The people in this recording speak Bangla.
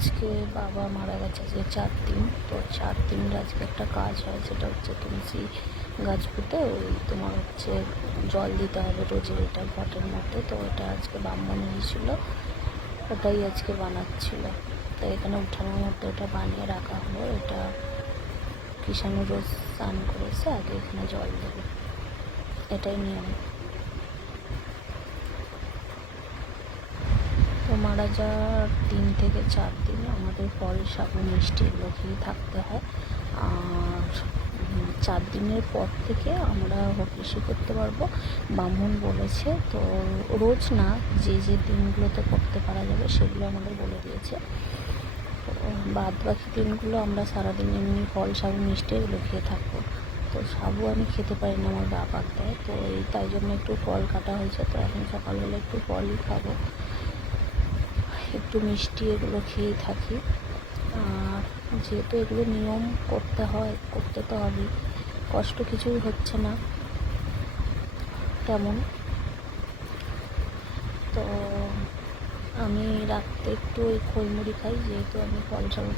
আজকে বাবা মারা গেছে যে 4 দিন, তো 4 দিনের আজকে একটা কাজ হয়, সেটা হচ্ছে তুলসী গাছ পুঁতে ওই তোমার হচ্ছে জল দিতে হবে রোজের, এটা ঘটের মধ্যে। তো এটা আজকে ব্রাহ্মণ এসেছিল, ওটাই আজকে বানাচ্ছিল। তো এখানে উঠানের মধ্যে ওটা বানিয়ে রাখা হলো। এটা কিষাণু রোজ স্নান করেছে, আগে এখানে জল দেবে, এটাই নিয়ম। তো মারা যাওয়ার 3 থেকে 4 দিন আমাদের ফল সাবু মিষ্টি এগুলো খেয়ে থাকতে হয়। আর 4 দিনের পর থেকে আমরা হকিসি করতে পারবো, ব্রাহ্মণ বলেছে। তো রোজ না, যে যে দিনগুলোতে করতে পারা যাবে সেগুলো আমাদের বলে দিয়েছে। তো বাদ বাকি দিনগুলো আমরা সারাদিন এমনি ফল সাবু মিষ্টি এগুলো খেয়ে থাকবো। তো সাবু আমি খেতে পারি না, আমার বাবার দেয়, তো এই তাই জন্য একটু ফল কাটা হয়েছে। তো এখন সকালবেলা একটু ফলই খাবো, একটু মিষ্টি এগুলো খেয়েই থাকি। আর যেহেতু এগুলো নিয়ম করতে হয়, করতে তো হবেই, কষ্ট কিছুই হচ্ছে না তেমন। তো আমি রাত্রে একটু ওই খইমুড়ি খাই, যেহেতু আমি ফল সাবু